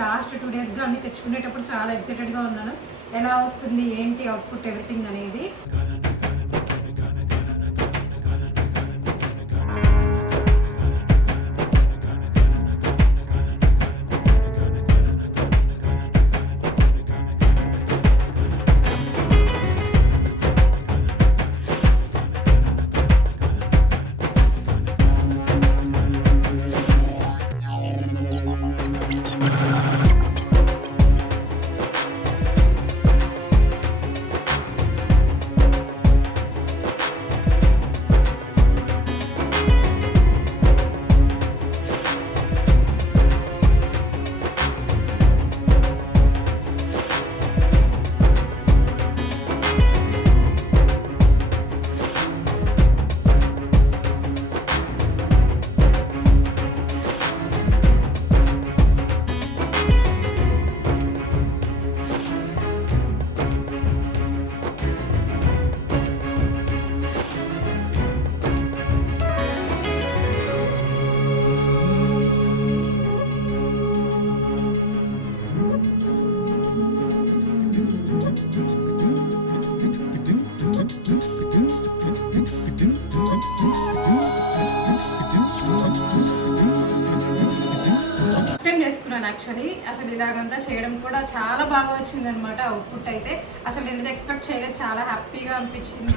Last 2 డేస్గా అన్ని తెచ్చుకునేటప్పుడు చాలా ఎక్సైటెడ్గా ఉన్నాను. ఎలా వస్తుంది ఏంటి అవుట్పుట్ ఎవ్రీథింగ్ అనేది. యాక్చువల్లీ అసలు ఇలాగంతా చేయడం కూడా చాలా బాగా వచ్చింది అనమాట. అవుట్పుట్ అయితే అసలు నేను ఎక్స్పెక్ట్ చేయలేదు, చాలా హ్యాపీగా అనిపించింది.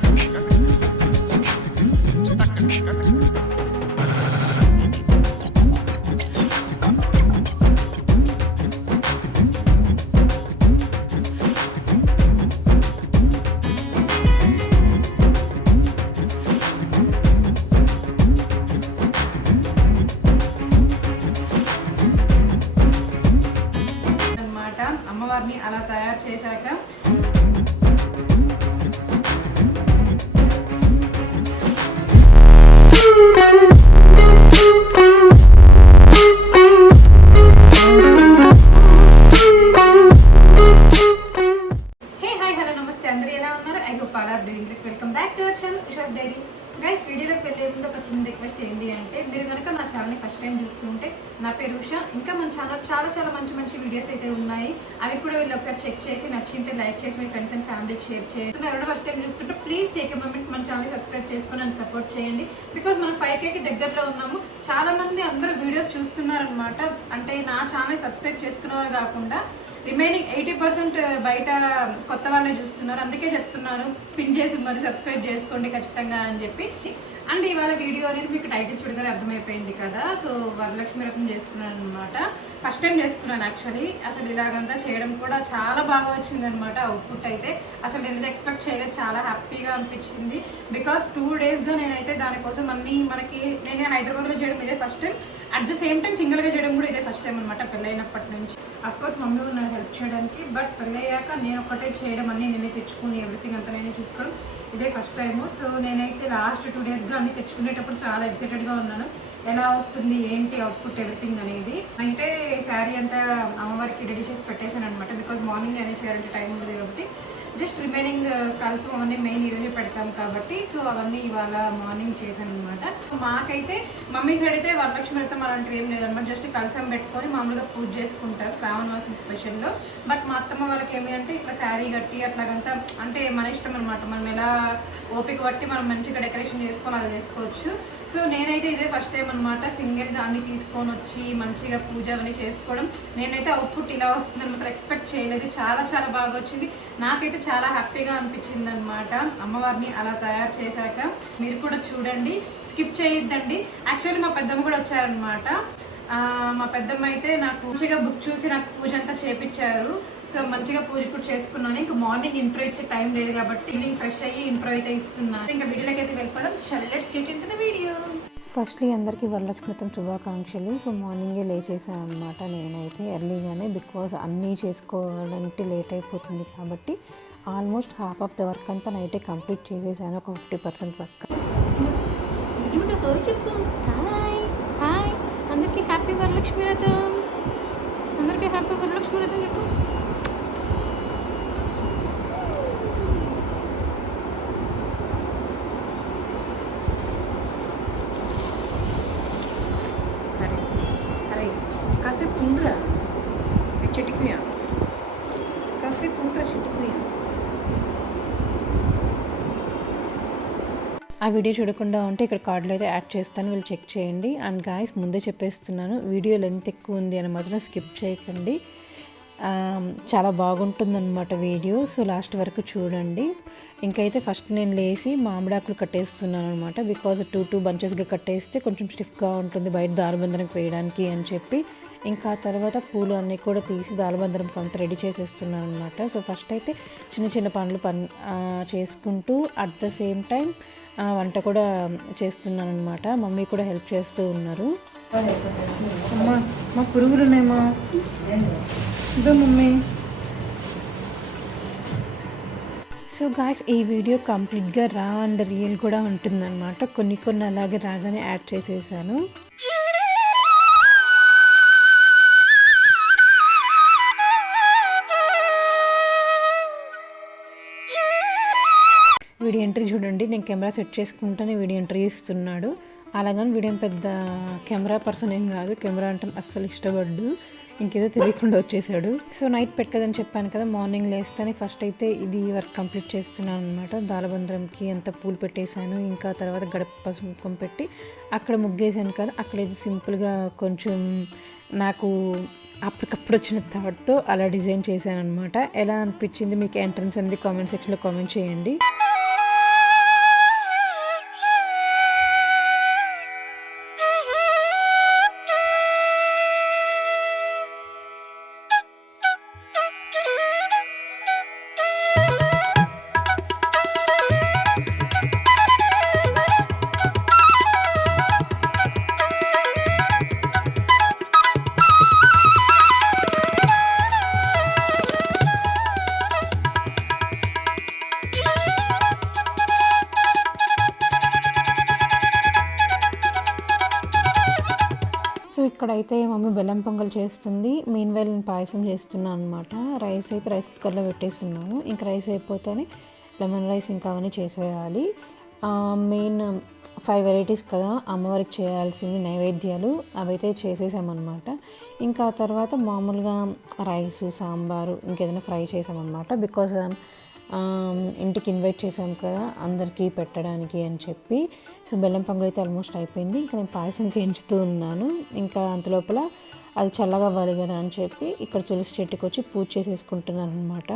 అమ్మవారిని అలా తయారు చేశాక welcome back to our channel Usha's diary. Guys, వీడియోలోకి వెళ్ళే ముందు ఒక చిన్న రిక్వెస్ట్ ఏంటి అంటే, మీరు కనుక నా ఛానల్ని ఫస్ట్ టైం చూస్తుంటే నా పేరు ఉషా. ఇంకా మన ఛానల్ చాలా మంచి వీడియోస్ అయితే ఉన్నాయి. అవి కూడా వీళ్ళు ఒకసారి చెక్ చేసి నచ్చింటే లైక్ చేసి మీ ఫ్రెండ్స్ అండ్ ఫ్యామిలీకి షేర్ చేయండి. ఎవరైనా ఫస్ట్ టైం చూస్తుంటే ప్లీజ్ టేక్ ఎ మూమెంట్ మన ఛానల్ సబ్స్క్రైబ్ చేసుకొని నన్ను సపోర్ట్ చేయండి. బికాజ్ మనం 5Kకి దగ్గరలో ఉన్నాము. చాలా మంది అందరూ వీడియోస్ చూస్తున్నారనమాట. అంటే నా ఛానల్ సబ్స్క్రైబ్ చేసుకునేవారు కాకుండా రిమైనింగ్ 80% బయట కొత్త వాళ్ళే చూస్తున్నారు. అందుకే చెప్తున్నాను, పిన్ చేసి మరి సబ్స్క్రైబ్ చేసుకోండి ఖచ్చితంగా అని చెప్పి. అండ్ ఇవాళ వీడియో అనేది మీకు టైటిల్ చూడగానే అర్థమైపోయింది కదా. సో వరలక్ష్మి వ్రతం చేసుకున్నాను అనమాట. ఫస్ట్ టైం చేసుకున్నాను యాక్చువల్లీ. అసలు ఇలాగంతా చేయడం కూడా చాలా బాగా వచ్చింది అనమాట. అవుట్పుట్ అయితే అసలు నేను ఎక్స్పెక్ట్ చేయలేదు, చాలా హ్యాపీగా అనిపించింది. బికాస్ 2 డేస్గా నేనైతే దానికోసం అన్నీ నేను హైదరాబాద్లో చేయడం ఇదే first time. At the same time సింగిల్గా చేయడం కూడా ఇదే ఫస్ట్ టైం అనమాట పెళ్ళైనప్పటి నుంచి. అఫ్కోర్స్ మమ్మీ నాకు హెల్ప్ చేయడానికి, బట్ పెళ్ళయ్యాక నేను ఒక్కటే చేయడం అన్నీ నేనే తెచ్చుకుని ఎవ్రీథింగ్ అంతా నేనే చూసుకోవడం ఇదే ఫస్ట్ టైము. సో నేనైతే లాస్ట్ 2 డేస్గా అన్ని తెచ్చుకునేటప్పుడు చాలా ఎక్సైటెడ్గా ఉన్నాను. ఎలా వస్తుంది ఏంటి అవుట్పుట్ ఎవ్రీథింగ్ అనేది. అంటే శారీ అంతా అమ్మవారికి రెడీ చేసి పెట్టేశాను అనమాట. బికాజ్ మార్నింగ్ అనేది చేయాలంటే టైం ఉండదు కాబట్టి జస్ట్ రిమైనింగ్ కలుసు అవన్నీ మెయిన్ ఈరోజు పెడతాం కాబట్టి సో అవన్నీ ఇవాళ మార్నింగ్ చేశాను అనమాట. మాకైతే మమ్మీ సైడ్ అయితే వరలక్ష్మి వ్రతం అలాంటివి ఏం లేదనమాట. జస్ట్ కలసం పెట్టుకొని మామూలుగా పూజ చేసుకుంటారు శ్రావణ మాసం స్పెషల్లో. బట్ మా అత్తమ్మ వాళ్ళకి ఏమి అంటే ఇట్లా శారీ కట్టి అట్లాగంతా అంటే మన ఇష్టం అనమాట. మనం ఎలా ఓపిక బట్టి మనం మంచిగా డెకరేషన్ చేసుకొని అలా చేసుకోవచ్చు. సో నేనైతే ఇదే ఫస్ట్ టైం అనమాట సింగిల్గా అన్ని తీసుకొని వచ్చి మంచిగా పూజ అవన్నీ చేసుకోవడం. నేనైతే అవుట్పుట్ ఇలా వస్తుందని మాత్రం ఎక్స్పెక్ట్ చేయలేదు. చాలా బాగా వచ్చింది. నాకైతే చాలా హ్యాపీగా అనిపించింది అనమాట. అమ్మవారిని అలా తయారు చేశాక మీరు కూడా చూడండి, స్కిప్ చేయొద్దండి. యాక్చువల్లీ మా పెద్దమ్మ కూడా వచ్చారనమాట. మా పెద్దమ్మ అయితే నాకు మంచిగా బుక్ చూసి నాకు పూజ అంతా చేపించారు. సో మంచిగా పూజ ఇప్పుడు చేసుకున్నాను. ఇంకా మార్నింగ్ ఇంట్రో ఇచ్చే టైం లేదు కాబట్టి ఈవినింగ్ ఫ్రెష్ అయ్యి ఇంట్రో అయితే ఇస్తున్నాను. ఇంకా వీడియోలోకి అయితే వెళ్ళిపోదాం. Let's get into the video. Firstly అందరికీ వరలక్ష్మి వ్రతం శుభాకాంక్షలు. సో మార్నింగే లేచేసాను అనమాట నేనైతే ఎర్లీగానే. బికాజ్ అన్నీ చేసుకోవడానికి లేట్ అయిపోతుంది కాబట్టి almost half of the work అంతా నైటే కంప్లీట్ చేసేసాను. ఒక 50% వర్క్. హాయ్ అందరికీ హ్యాపీ వరలక్ష్మి వ్రతం. అందరికీ హ్యాపీ వరలక్ష్మి వ్రతం చెప్పు. కాసేపు ఉండురా. చిటికియా కాసేపు ఉంటా చిటికియా. ఆ వీడియో చూడకుండా ఉంటే ఇక్కడ కార్డులో అయితే యాడ్ చేస్తాను, వీళ్ళు చెక్ చేయండి. అండ్ గాయస్ ముందే చెప్పేస్తున్నాను, వీడియో లెంత్ ఎక్కువ ఉంది అని మాత్రం స్కిప్ చేయకండి. చాలా బాగుంటుందన్నమాట వీడియో. సో లాస్ట్ వరకు చూడండి. ఇంకైతే ఫస్ట్ నేను లేచి మామిడాకులు కట్టేస్తున్నాను అనమాట. బికాజ్ టూ బంచెస్గా కట్టేస్తే కొంచెం స్టిఫ్గా ఉంటుంది బయట దారబంధనకు వేయడానికి అని చెప్పి. ఇంకా తర్వాత పూలు అన్నీ కూడా తీసి దారబంధనంకి అంత రెడీ చేసేస్తున్నాను అనమాట. సో ఫస్ట్ అయితే చిన్న చిన్న పనులు చేసుకుంటూ అట్ ద సేమ్ టైం వంట కూడా చేస్తున్నాను అనమాట. మమ్మీ కూడా హెల్ప్ చేస్తూ ఉన్నారు. అమ్మా మా పురుగులు ఉన్నాయమ్మా, ఇదో మమ్మీ. సో గాయ్స్ ఈ వీడియో కంప్లీట్గా రా అండ్ రియల్ కూడా ఉంటుందన్నమాట. కొన్ని అలాగే రాగానే యాడ్ చేసేసాను. వీడియో ఎంట్రీ చూడండి, నేను కెమెరా సెట్ చేసుకుంటానే వీడియో ఎంట్రీ ఇస్తున్నాడు. అలాగని వీడియో పెద్ద కెమెరా పర్సన్ ఏం కాదు, కెమెరా అంటే అస్సలు ఇష్టపడ్డు, ఇంకేదో తెలియకుండా వచ్చేసాడు. సో నైట్ పెట్టదని చెప్పాను కదా, మార్నింగ్ లేస్తానే ఫస్ట్ అయితే ఇది వర్క్ కంప్లీట్ చేస్తున్నాను అనమాట. దాలబంద్రంకి అంత పూలు పెట్టేశాను, ఇంకా తర్వాత గడప పసుపు పెట్టి అక్కడ ముగ్గేసాను కదా, అక్కడ ఇది సింపుల్గా కొంచెం నాకు అప్పటికప్పుడు వచ్చిన థాట్తో అలా డిజైన్ చేశాను అనమాట. ఎలా అనిపించింది మీకు ఎంట్రన్స్ అనేది కామెంట్ సెక్షన్లో కామెంట్ చేయండి. సో ఇక్కడైతే మమ్మీ బెల్లం పొంగల్ చేస్తుంది, మీన్ వైల్ నేను పాయసం చేస్తున్నాను అనమాట. రైస్ అయితే రైస్ కుక్కర్లో పెట్టేస్తున్నాను. ఇంకా రైస్ అయిపోతేనే లెమన్ రైస్ ఇంకా అవన్నీ చేసేయాలి. మెయిన్ 5 వెరైటీస్ కదా అమ్మవారికి చేయాల్సింది నైవేద్యాలు, అవైతే చేసేసామన్నమాట. ఇంకా తర్వాత మామూలుగా రైస్, సాంబారు, ఇంకేదైనా ఫ్రై చేసామన్నమాట. బికాజ్ ఇంటికి ఇన్వైట్ చేసాం కదా అందరికీ పెట్టడానికి అని చెప్పి. సో బెల్లం పొంగల్ అయితే ఆల్మోస్ట్ అయిపోయింది. ఇంకా నేను పాయసంకి ఎంచుతూ ఉన్నాను. ఇంకా అంతలోపల అది చల్లగా అవ్వాలి కదా అని చెప్పి ఇక్కడ తులసి చెట్టుకు వచ్చి పూజ చేసేసుకుంటున్నాను అనమాట.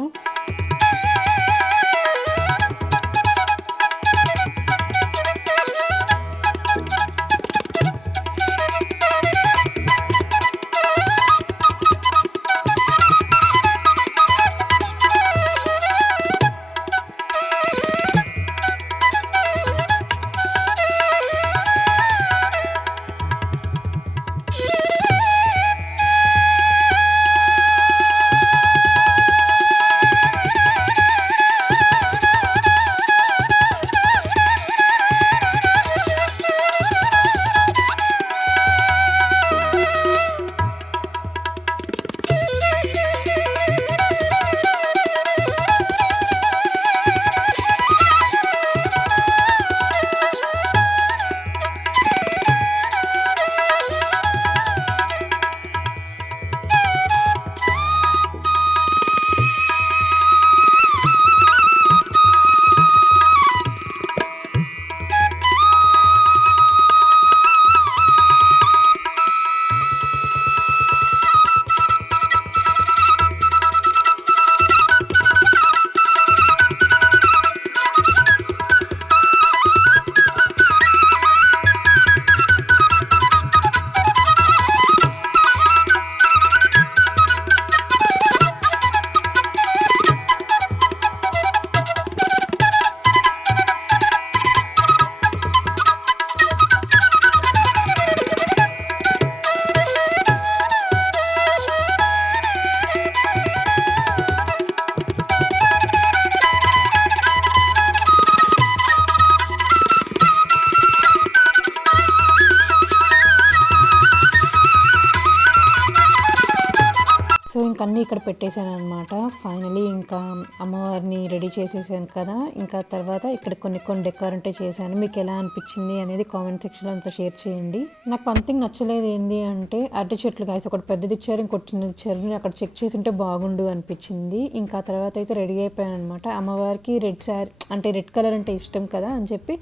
సో ఇంక అన్నీ ఇక్కడ పెట్టేశాను అనమాట. ఫైనలీ ఇంకా అమ్మవారిని రెడీ చేసేసాను కదా, ఇంకా తర్వాత ఇక్కడ కొన్ని డెకరేట్ చేశాను. మీకు ఎలా అనిపించింది అనేది కామెంట్ సెక్షన్లో అంతా షేర్ చేయండి. నాకు వన్ థింగ్ నచ్చలేదు ఏంటి అంటే అరటి చెట్లు గాయస్, ఒకటి పెద్దది ఇచ్చారు, ఇంకోటి చిన్నది ఇచ్చారు. నేను అక్కడ చెక్ చేసి ఉంటే బాగుండు అనిపించింది. ఇంకా తర్వాత అయితే రెడీ అయిపోయాను అనమాట. అమ్మవారికి రెడ్ శారీ అంటే రెడ్ కలర్ అంటే ఇష్టం కదా అని చెప్పి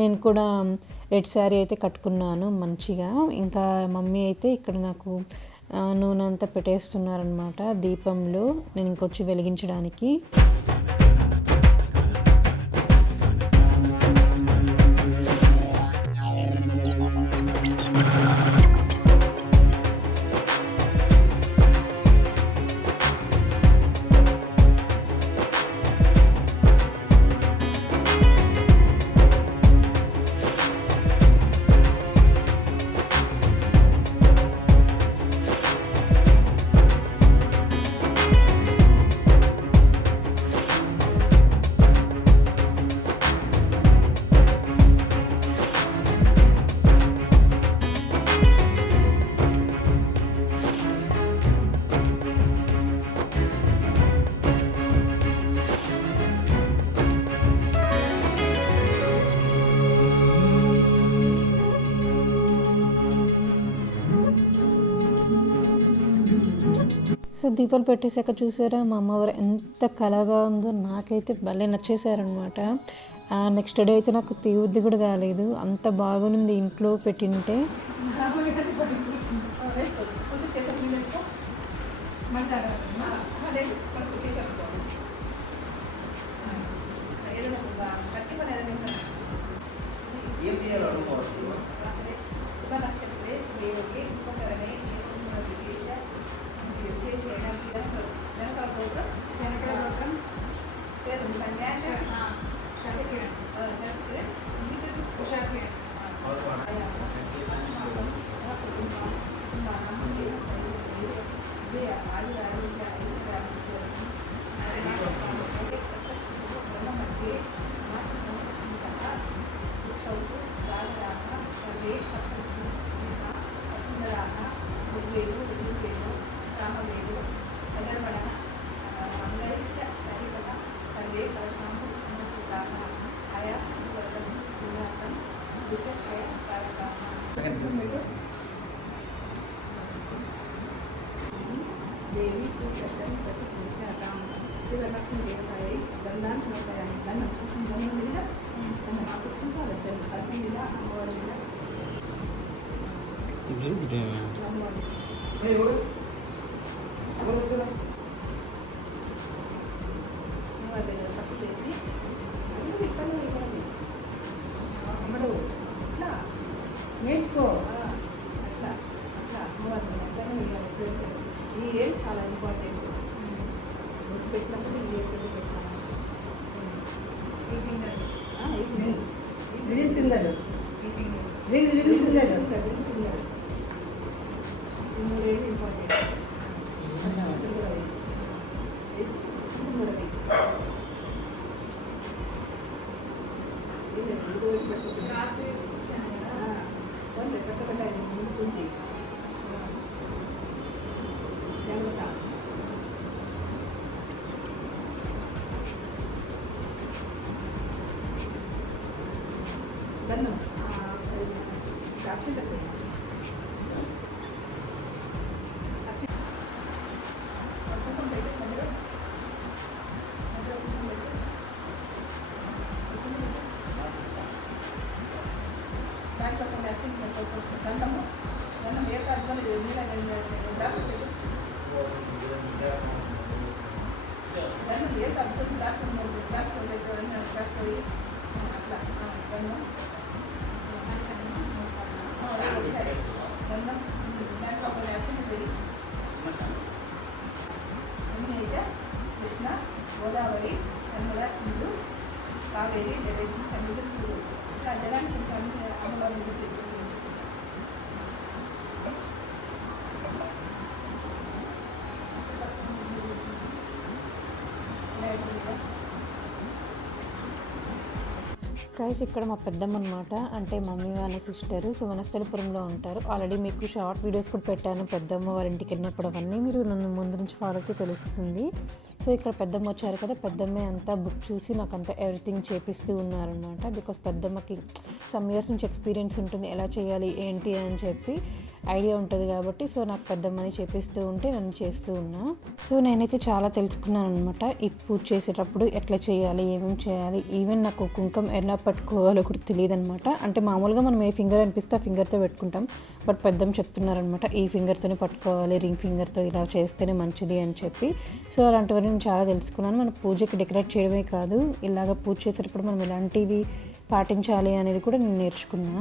నేను కూడా రెడ్ శారీ అయితే కట్టుకున్నాను మంచిగా. ఇంకా మమ్మీ అయితే ఇక్కడ నాకు నూనె అంతా పెట్టేస్తున్నారనమాట దీపంలో, నేను ఇంకొచ్చి వెలిగించడానికి. సో దీపాలు పెట్టేశాక చూసారా మా అమ్మవారు ఎంత కళగా ఉందో, నాకైతే భలే నచ్చేసారనమాట. నెక్స్ట్ డే అయితే నాకు తీవుద్ది కూడా కాలేదు, అంత బాగుంది ఇంట్లో పెట్టింటే. నేర్చుకో అట్లా ఈ ఏం చాలా ఇంపార్టెంట్. పెట్టినప్పుడు ఈ ఏం పెట్టాలి, రిలీజ్ పిల్లలు ఈ మూడేళ్ళు ఇంపార్టెంట్. కృష్ణ, గోదావరి, నర్మదా, సింధు, కావేరి, జలేసి, సముద్రం, ఇలా జలానికి అమ్మవారి గురించి గైస్ ఇక్కడ మా పెద్దమ్మ అనమాట, అంటే మమ్మీ వాళ్ళ సిస్టరు. సో వనస్థలిపురంలో ఉంటారు. ఆల్రెడీ మీకు షార్ట్ వీడియోస్ కూడా పెట్టాను పెద్దమ్మ వాళ్ళ ఇంటికి వెళ్ళినప్పుడు. అవన్నీ మీరు నన్ను ముందు నుంచి ఫాలో అయితే తెలుస్తుంది. సో ఇక్కడ పెద్దమ్మ వచ్చారు కదా, పెద్దమ్మే అంతా బుక్ చూసి నాకు అంతా ఎవ్రీథింగ్ చేపిస్తూ ఉన్నారనమాట. బికాస్ పెద్దమ్మకి సమ్ ఇయర్స్ నుంచి ఎక్స్పీరియన్స్ ఉంటుంది, ఎలా చేయాలి ఏంటి అని చెప్పి ఐడియా ఉంటుంది కాబట్టి. సో నాకు పెద్దమ్మని చేపిస్తూ ఉంటే నన్ను చేస్తూ ఉన్నా. సో నేనైతే చాలా తెలుసుకున్నాను అనమాట. ఈ పూజ చేసేటప్పుడు ఎట్లా చేయాలి, ఏమేమి చేయాలి, ఈవెన్ నాకు కుంకుమ ఎలా పట్టుకోవాలో కూడా తెలియదు అనమాట. అంటే మామూలుగా మనం ఏ ఫింగర్ అనిపిస్తే ఆ ఫింగర్తో పెట్టుకుంటాం, బట్ పెద్దమ్మ చెప్తున్నారనమాట ఈ ఫింగర్తోనే పట్టుకోవాలి, రింగ్ ఫింగర్తో ఇలా చేస్తేనే మంచిది అని చెప్పి. సో అలాంటివన్నీ నేను చాలా తెలుసుకున్నాను. మన పూజకి డెకరేట్ చేయడమే కాదు, ఇలాగ పూజ చేసేటప్పుడు మనం ఎలాంటివి పాటించాలి అనేది కూడా నేను నేర్చుకున్నా.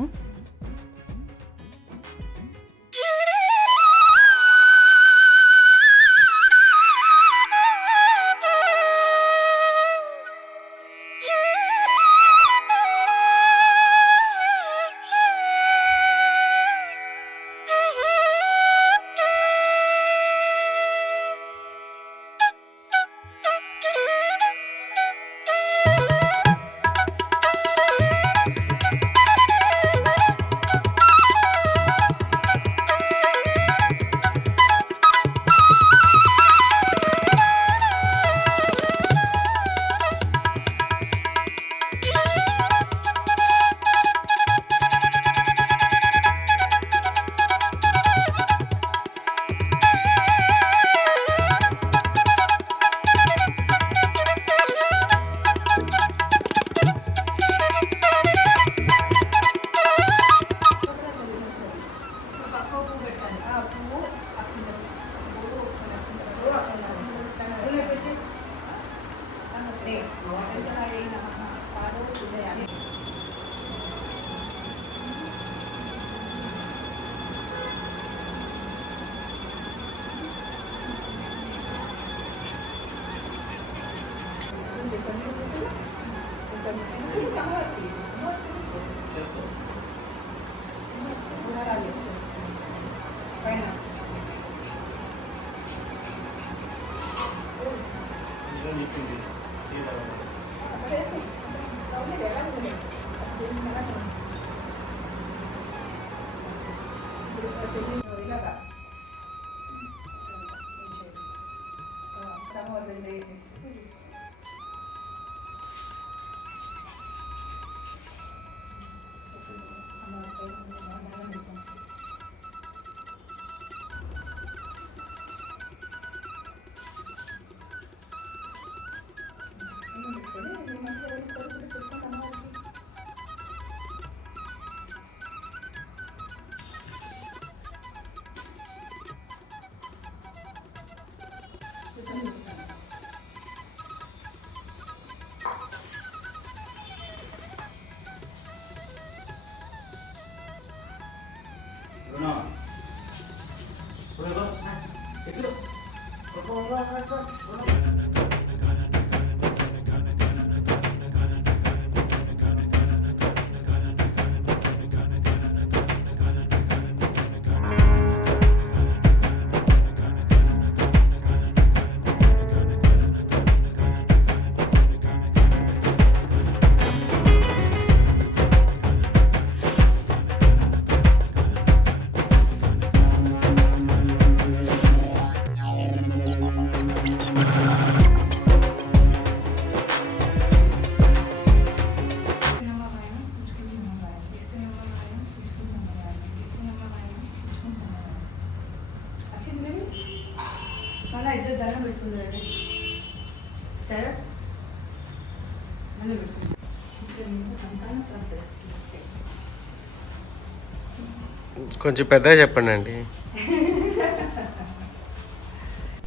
కొంచెం పెద్దగా చెప్పండి అండి.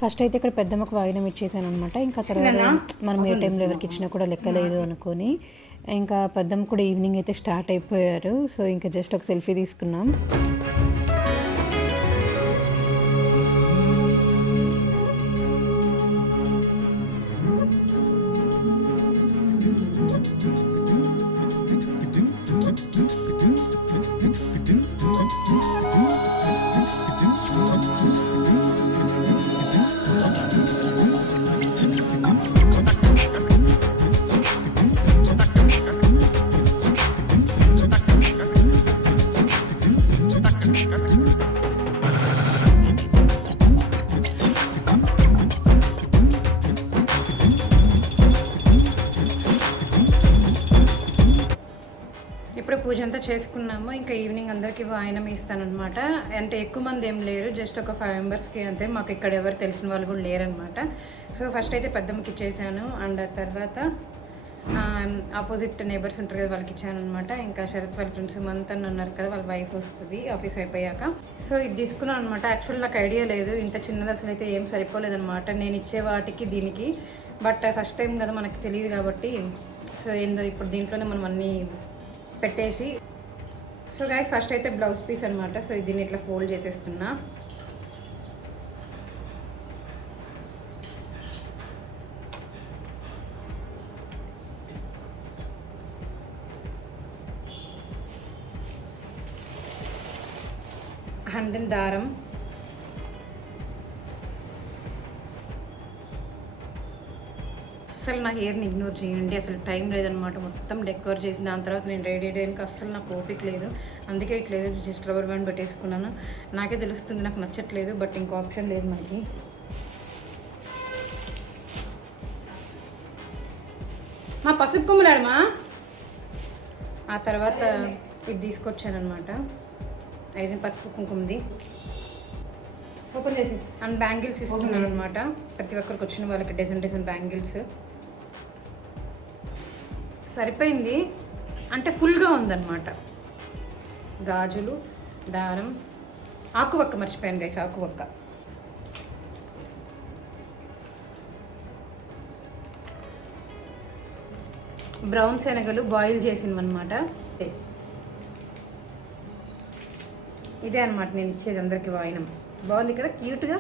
ఫస్ట్ అయితే ఇక్కడ పెద్దమ్మకు వాయినం ఇచ్చేసాను అనమాట. ఇంకా తర్వాత మనం ఏ టైంలో ఎవరికి ఇచ్చినా కూడా లెక్కలేదు అనుకొని ఇంకా పెద్దమ్మ కూడా ఈవినింగ్ అయితే స్టార్ట్ అయిపోయారు. సో ఇంకా జస్ట్ ఒక సెల్ఫీ తీసుకున్నాం. పూజ అంతా చేసుకున్నాము. ఇంకా ఈవినింగ్ అందరికీ వాయనం ఇస్తానమాట. అంటే ఎక్కువ మంది ఏం లేరు, జస్ట్ ఒక 5 మెంబర్స్కి అంతే. మాకు ఇక్కడ ఎవరు తెలిసిన వాళ్ళు కూడా లేరనమాట. సో ఫస్ట్ అయితే పెద్దమ్మకి ఇచ్చేసాను, అండ్ తర్వాత ఆపోజిట్ నేబర్స్ ఉంటారు కదా వాళ్ళకి ఇచ్చాను అనమాట. ఇంకా శరత్ వాళ్ళ ఫ్రెండ్స్ అంతా ఉన్నారు కదా, వాళ్ళ వైఫ్ వస్తుంది ఆఫీస్ అయిపోయాక. సో ఇది తీసుకున్నాను అనమాట. యాక్చువల్ నాకు ఐడియా లేదు, ఇంత చిన్నది అసలు అయితే ఏం సరిపోలేదన్నమాట నేను ఇచ్చే వాటికి దీనికి. బట్ ఫస్ట్ టైం కదా మనకు తెలియదు కాబట్టి, సో ఏందో ఇప్పుడు దీంట్లోనే మనం అన్నీ పెట్టేసి. సో గైస్ ఫస్ట్ అయితే బ్లౌజ్ పీస్ అనమాట. సో దీన్ని ఇట్లా ఫోల్డ్ చేసేస్తున్నా. హండ్రెడ్ దారం, అస్సలు నా హెయిర్ని ఇగ్నోర్ చేయండి, అసలు టైం లేదనమాట. మొత్తం డెకోర్ చేసి దాని తర్వాత నేను రెడీ అయ్యానికి అస్సలు నాకు ఓపిక లేదు. అందుకే ఇట్లా జస్ట్ రబ్బర్ బ్యాండ్ పెట్టేసుకున్నాను. నాకే తెలుస్తుంది నాకు నచ్చట్లేదు, బట్ ఇంకో ఆప్షన్ లేదు మనకి. మా పసుపు కొమ్మలాడమా. ఆ తర్వాత ఇది తీసుకొచ్చాను అనమాట, 5 పసుపు కుంకుమది. ఓపెన్ చేసి అండ్ బ్యాంగిల్స్ ఇస్తున్నాను అనమాట. ప్రతి ఒక్కరికి వచ్చిన వాళ్ళకి డజన్ బ్యాంగిల్స్. సరిపోయింది అంటే ఫుల్గా ఉందన్నమాట. గాజులు, దారం, ఆకువక్క మర్చిపోయాను గైస్, ఆకువక్క. బ్రౌన్ శనగలు బాయిల్ చేసినవన్నమాట. ఇదే అనమాట నేను ఇచ్చేది అందరికి వాయినం. బాగుంది కదా క్యూట్గా.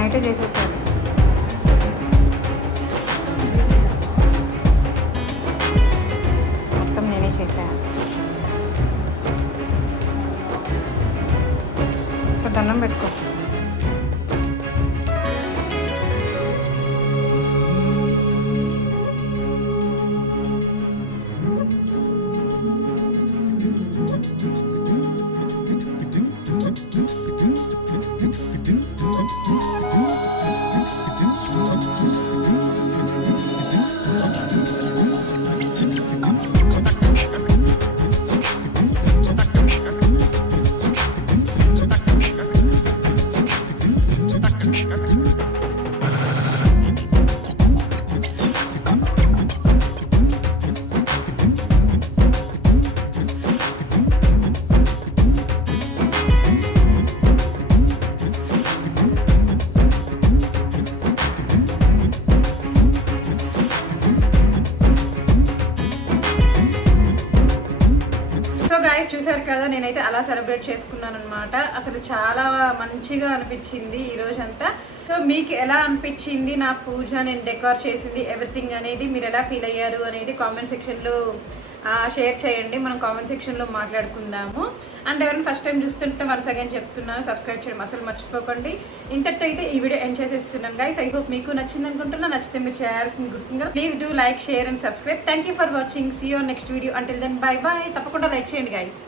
అయితే చేసేసారు. మొత్తం నేనే చేశాను. సో దండం పెట్టుకో. గాయస్ చూసారు కదా, నేనైతే అలా సెలబ్రేట్ చేసుకున్నాను అనమాట. అసలు చాలా మంచిగా అనిపించింది ఈ రోజంతా. సో మీకు ఎలా అనిపించింది నా పూజ, నేను డెకార్ చేసింది ఎవ్రీథింగ్ అనేది, మీరు ఎలా ఫీల్ అయ్యారు అనేది కామెంట్ సెక్షన్లో షేర్ చేయండి. మనం కామెంట్ సెక్షన్లో మాట్లాడుకుందాము. అండ్ ఎవరైనా ఫస్ట్ టైం చూస్తుంటే వన్స్ అగైన్ చెప్తున్నాను, సబ్స్క్రైబ్ చేయడం అసలు మర్చిపోకండి. ఇంతటితో అయితే ఈ వీడియో ఎండ్ చేసేస్తున్నాను గైస్. ఐ హోప్ మీకు నచ్చింది అనుకుంటున్నా. నచ్చితే మీరు చేయాల్సింది గుర్తుందా, please do like, share and subscribe. Thank you for watching. See you next video. Until then bye bye. తప్పకుండా లైక్ చేయండి గైస్.